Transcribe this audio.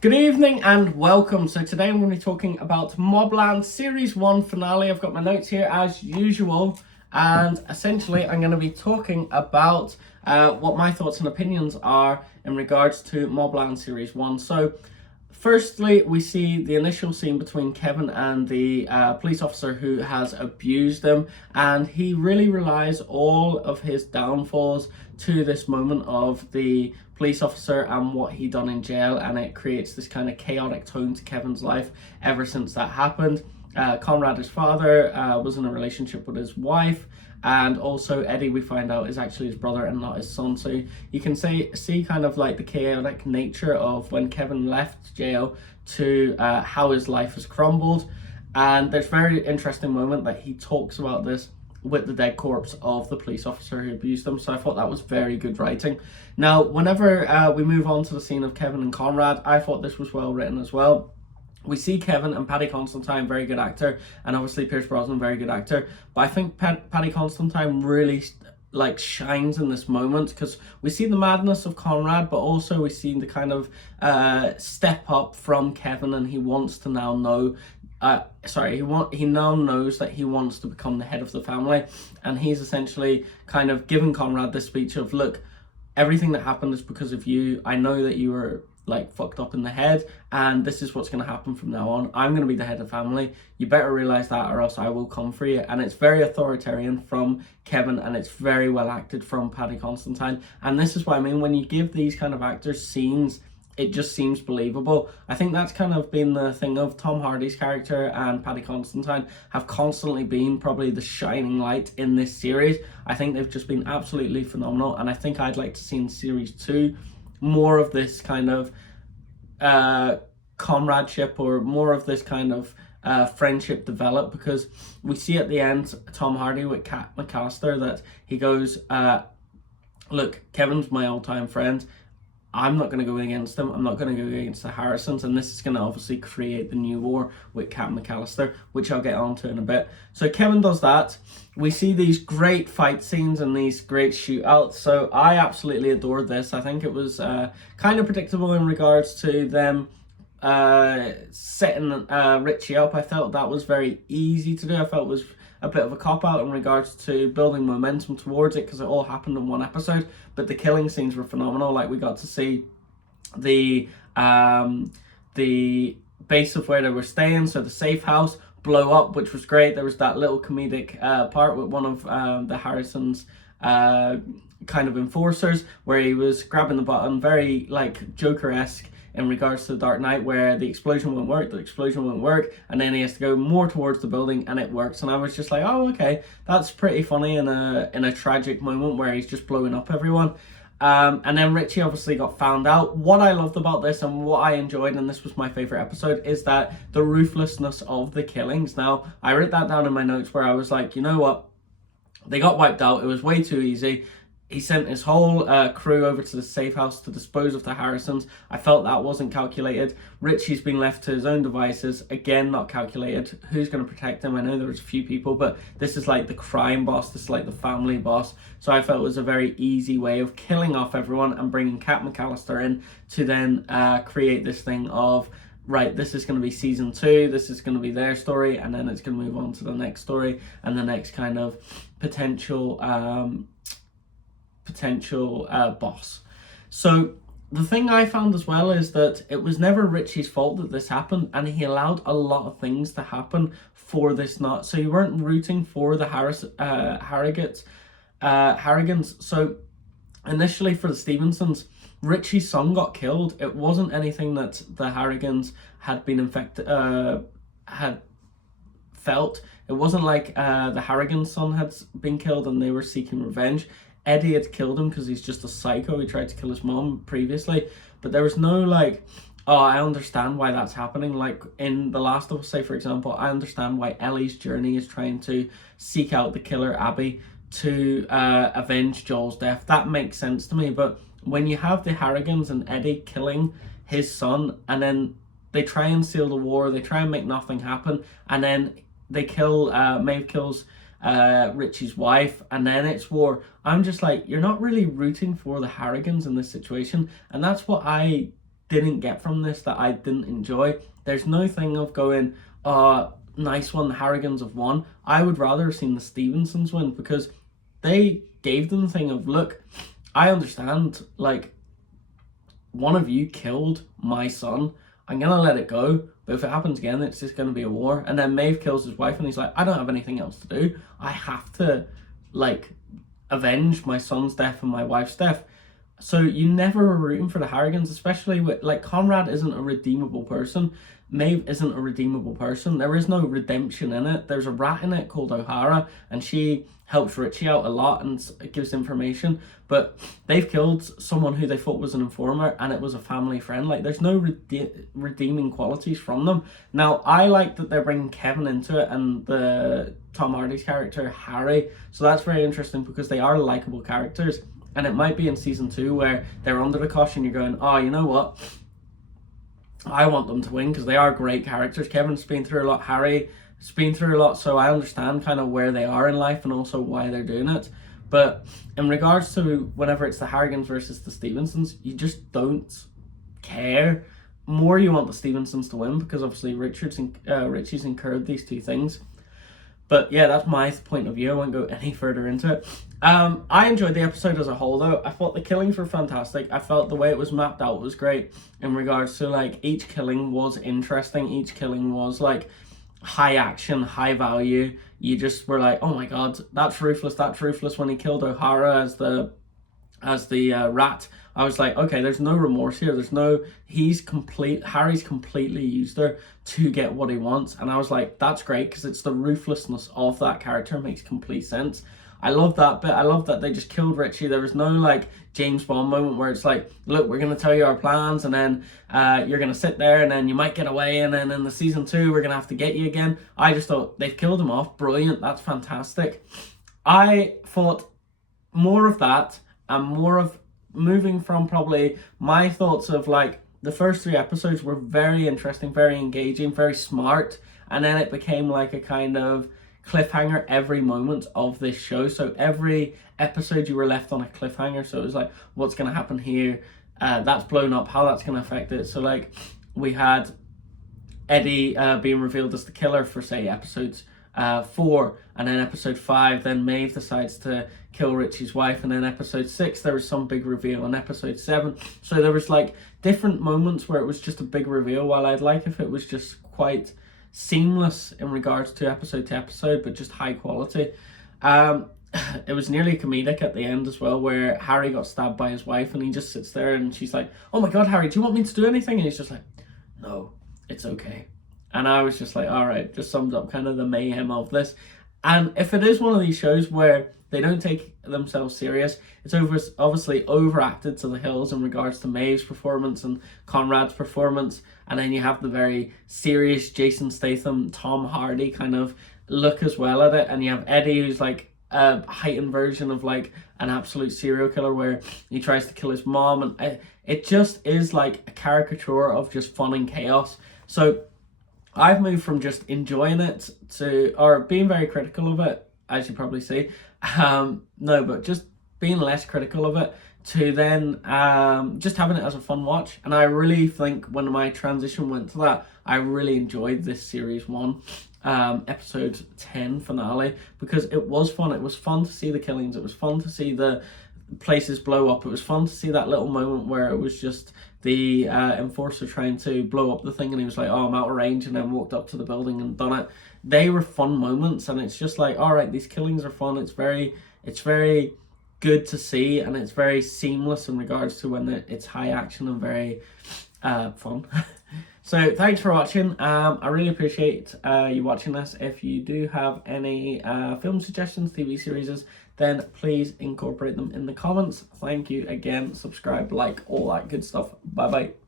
Good evening and welcome. So today I'm going to be talking about Mobland Series 1 finale. I've got my notes here as usual, and essentially I'm going to be talking about what my thoughts and opinions are in regards to Mobland Series 1. So firstly, we see the initial scene between Kevin and the police officer who has abused him, and he really relies all of his downfalls to this moment of the police officer and what he done in jail, and it creates this kind of chaotic tone to Kevin's life ever since that happened. Conrad, his father, was in a relationship with his wife, and also Eddie, we find out, is actually his brother and not his son. So you can see kind of like the chaotic nature of when Kevin left jail to how his life has crumbled. And there's a very interesting moment that he talks about this with the dead corpse of the police officer who abused him. So I thought that was very good writing. Now, whenever we move on to the scene of Kevin and Conrad, I thought this was well written as well. We see Kevin and Paddy Constantine, very good actor, and obviously Pierce Brosnan, very good actor. But I think Paddy Constantine really shines in this moment, because we see the madness of Conrad, but also we see the kind of step up from Kevin, and he wants to now know. He now knows that he wants to become the head of the family, and he's essentially kind of giving Conrad this speech of, look, everything that happened is because of you. I know that you were fucked up in the head, and this is what's going to happen from now on. I'm going to be the head of the family. You better realize that, or else I will come for you. And it's very authoritarian from Kevin, and it's very well acted from Paddy Constantine. And this is what I mean, when you give these kind of actors scenes, it just seems believable. I think that's kind of been the thing of Tom Hardy's character, and Paddy Constantine have constantly been probably the shining light in this series. I think they've just been absolutely phenomenal, and I think I'd like to see in series 2 more of this kind of comradeship, or more of this kind of friendship develop, because we see at the end Tom Hardy with Kat McAllister that he goes, look, Kevin's my all-time friend. I'm not going to go against him. I'm not going to go against the Harrisons, and this is going to obviously create the new war with Kat McAllister, which I'll get onto in a bit. So Kevin does that. We see these great fight scenes and these great shootouts. So I absolutely adored this. I think it was kind of predictable in regards to them setting Richie up. I felt that was very easy to do. I felt it was a bit of a cop-out in regards to building momentum towards it, because it all happened in one episode, but the killing scenes were phenomenal. Like, we got to see the base of where they were staying, so the safe house, blow up, which was great. There was that little comedic part with one of the Harrisons kind of enforcers, where he was grabbing the button, very like Joker-esque in regards to the Dark Knight, where the explosion won't work, and then he has to go more towards the building, and it works. And I was just like, oh, okay, that's pretty funny in a tragic moment where he's just blowing up everyone. And then Richie obviously got found out. What I loved about this, and what I enjoyed, and this was my favorite episode, is that the ruthlessness of the killings. Now, I wrote that down in my notes, where I was like, you know what, they got wiped out. It was way too easy. He sent his whole crew over to the safe house to dispose of the Harrisons. I felt that wasn't calculated. Richie's been left to his own devices. Again, not calculated. Who's going to protect him? I know there was a few people, but this is like the crime boss. This is like the family boss. So I felt it was a very easy way of killing off everyone and bringing Kat McAllister in to then create this thing of, right, this is going to be season 2, this is going to be their story, and then it's going to move on to the next story and the next kind of potential boss. So the thing I found as well is that it was never Richie's fault that this happened, and he allowed a lot of things to happen for this not. So you weren't rooting for the Harrigans. So initially for the Stevensons, Richie's son got killed. It wasn't anything that the Harrigans had been had felt. It wasn't like the Harrigan's son had been killed and they were seeking revenge. Eddie had killed him because he's just a psycho. He tried to kill his mom previously, but there was no like, oh, I understand why that's happening. Like in The Last of Us, say for example, I understand why Ellie's journey is trying to seek out the killer Abby to avenge Joel's death. That makes sense to me. But when you have the Harrigans and Eddie killing his son, and then they try and seal the war, they try and make nothing happen, and then they kill, Maeve kills Richie's wife, and then it's war. I'm just like, you're not really rooting for the Harrigans in this situation, and that's what I didn't get from this that I didn't enjoy. There's no thing of going, nice one, the Harrigans have won. I would rather have seen the Stevensons win, because they gave them the thing of, look, I understand, like, one of you killed my son. I'm going to let it go, but if it happens again, it's just going to be a war. And then Maeve kills his wife, and he's like, I don't have anything else to do. I have to, like, avenge my son's death and my wife's death. So you never were rooting for the Harrigans, especially with, like, Conrad isn't a redeemable person. Maeve isn't a redeemable person. There is no redemption in it. There's a rat in it called O'Hara, and she helps Richie out a lot and gives information. But they've killed someone who they thought was an informer, and it was a family friend. Like, there's no redeeming qualities from them. Now, I like that they're bringing Kevin into it and the Tom Hardy's character, Harry. So that's very interesting, because they are likable characters. And it might be in season 2 where they're under the caution, you're going, oh, you know what? I want them to win, because they are great characters. Kevin's been through a lot, Harry's been through a lot, so I understand kind of where they are in life and also why they're doing it. But in regards to whenever it's the Harrigans versus the Stevensons, you just don't care. More you want the Stevensons to win, because obviously Richie's incurred these two things. But yeah, that's my point of view. I won't go any further into it. I enjoyed the episode as a whole, though. I thought the killings were fantastic. I felt the way it was mapped out was great, in regards to, like, each killing was interesting. Each killing was, like, high action, high value. You just were like, oh my god, that's ruthless, that's ruthless. When he killed O'Hara as the rat, I was like, okay, there's no remorse here. Harry's completely used her to get what he wants. And I was like, that's great, because it's the ruthlessness of that character makes complete sense. I love that bit. I love that they just killed Richie. There was no, like, James Bond moment where it's like, look, we're going to tell you our plans, and then you're going to sit there, and then you might get away, and then in the season 2, we're going to have to get you again. I just thought, they've killed him off. Brilliant. That's fantastic. I thought more of that, and more of moving from probably my thoughts of, like, the first 3 episodes were very interesting, very engaging, very smart, and then it became like a kind of cliffhanger every moment of this show. So every episode you were left on a cliffhanger, so it was like, what's going to happen here, that's blown up, how that's going to affect it. So, like, we had Eddie being revealed as the killer for, say, episodes 4, and then episode 5, then Maeve decides to kill Richie's wife, and then episode 6 there was some big reveal, and episode 7, so there was, like, different moments where it was just a big reveal, while I'd like if it was just quite seamless in regards to episode, but just high quality. It was nearly comedic at the end as well, where Harry got stabbed by his wife, and he just sits there, and she's like, oh my god, Harry, do you want me to do anything? And he's just like, no, it's okay. And I was just like, all right, just sums up kind of the mayhem of this. And if it is one of these shows where they don't take themselves serious, it's obviously overacted to the hills in regards to Maeve's performance and Conrad's performance. And then you have the very serious Jason Statham, Tom Hardy kind of look as well at it. And you have Eddie, who's like a heightened version of, like, an absolute serial killer, where he tries to kill his mom. And it just is like a caricature of just fun and chaos. So I've moved from just enjoying it to, or being very critical of it, as you probably see. No, but just being less critical of it, to then just having it as a fun watch. And I really think when my transition went to that, I really enjoyed this series 1 episode 10 finale, because it was fun. It was fun to see the killings. It was fun to see the places blow up. It was fun to see that little moment where it was just the enforcer trying to blow up the thing, and he was like, oh, I'm out of range, and then walked up to the building and done it. They were fun moments, and it's just like, all right, these killings are fun. It's very good to see, and it's very seamless in regards to when it's high action and very fun. So thanks for watching. I really appreciate you watching this. If you do have any film suggestions, TV series, then please incorporate them in the comments. Thank you again. Subscribe, like, all that good stuff. Bye bye.